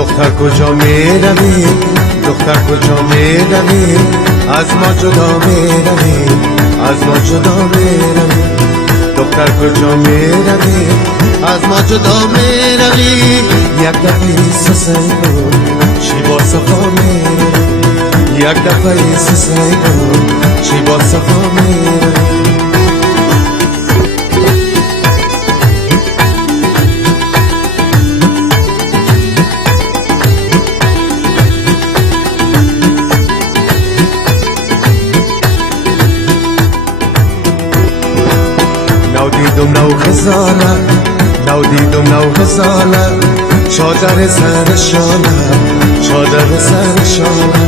دختر کجا میروی دختر کجا میروی از ما جدا میروی از ما جدا میروی دختر کجا میروی از ما جدا میروی یک دفعه سسه کن چی با صفا میروی یک دفعه سسه کن چی با صفا میروی نو دیدم نو غزاله چادر سر شاله چادر سر شاله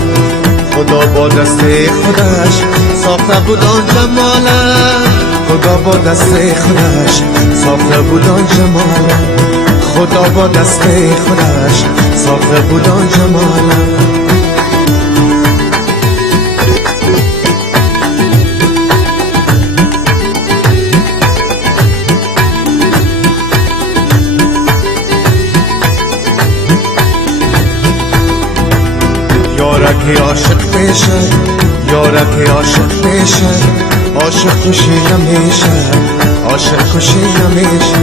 خدا با دست خودش ساخته بود آن جماله خدا با دست خودش ساخته بود آن جماله خدا با دست خودش ساخته بود آن جماله یارک عاشق پیشه یارک عاشق پیشه عاشق خوشی نمیشه عاشق خوشی نمیشه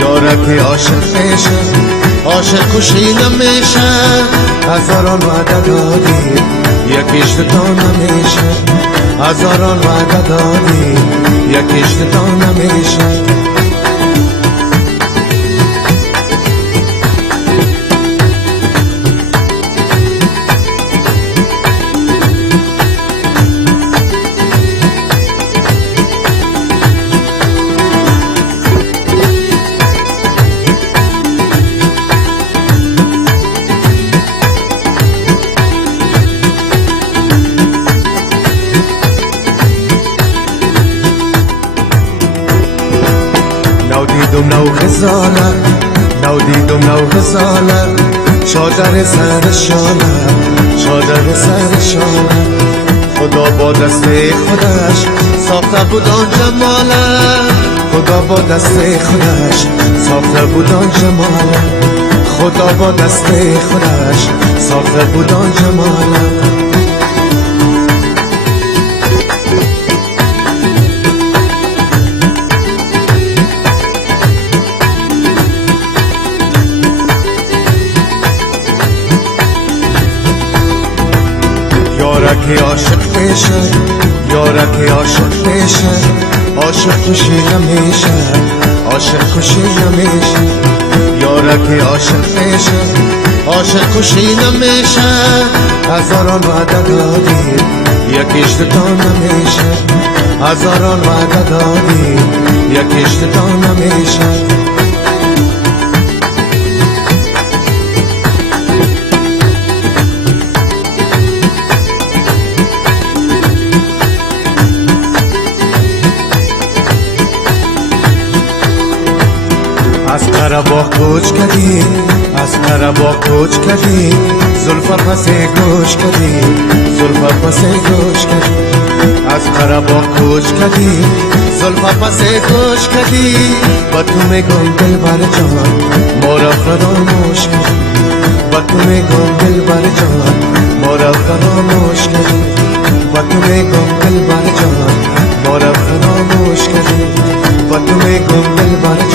یارک عاشق پیشه عاشق خوشی نمیشه هزاران وعده دادی یکیش تا نمیشه هزاران وعده دادی یکیش تا نمیشه نو دیدم نو غزاله چادر سر شاله چادر سر شاله خدا با دست خودش ساخته بود آن جماله خدا با دست خودش ساخته بود آن جماله خدا با دست خودش ساخته بود آن جماله یارک عاشق پیشه یارک عاشق پیشه عاشق خوشی نمیشه عاشق خوشی نمیشه یارک عاشق پیشه عاشق خوشی نمیشه هزاران وعده دادی یکیش تا نمیشه هزاران وعده دادی یکیش تا نمیشه از قرباغ کوچ کردی از قرباغ کوچ کردی زلفا پس گوش کردی زلفا پس گوش کردی از قرباغ کوچ کردی زلفا پس گوش کردی با تو میگم دلبر جان ما را فراموش کردی با تو میگم دلبر جان ما را فراموش کردی با تو میگم دلبر جان ما را فراموش کردی با تو میگم دلبر